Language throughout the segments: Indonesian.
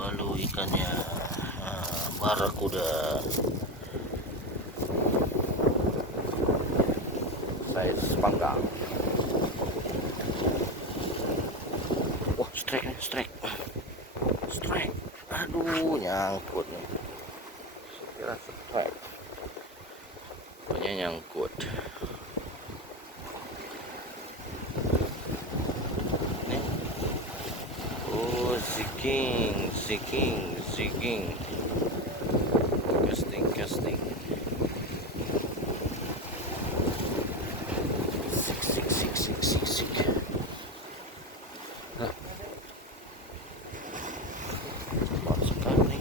Walu ikannya, barakuda size panggang. Wah, strike. Aduh, nyangkut nih. Saya kira strike, pokoknya nyangkut. Nih. Oh, ziking. Casting. Sik. Nah, cepat sekali.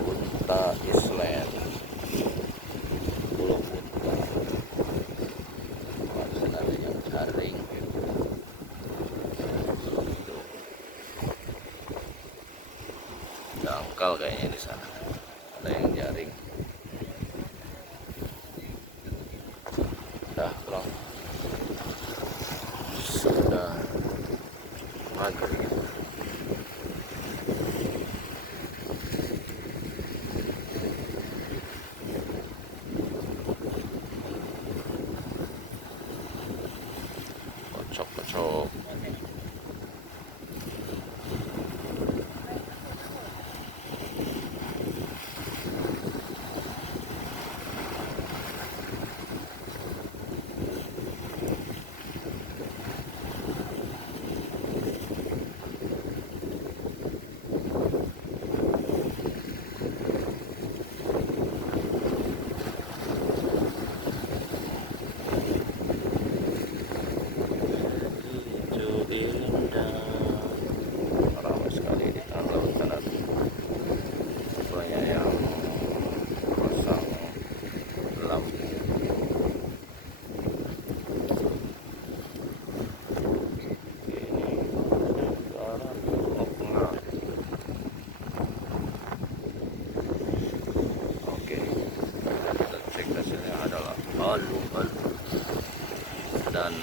Bunta Island, Pulau Bunta. Ada yang jaring. Dangkal kayaknya di sana. Ada yang jaring. Sudah maghrib. Kocok. Ramai sekali di tengah laut sana. Banyak yang pasang lampu. Ini sekarang pengang. Oke, kita cek hasilnya adalah alu dan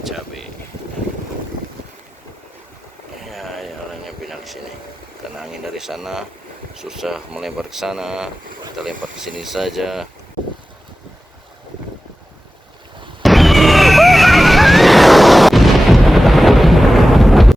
cabai. Ya, orangnya pindah ke sini karena angin dari sana susah melempar ke sana, kita lempar ke sini saja.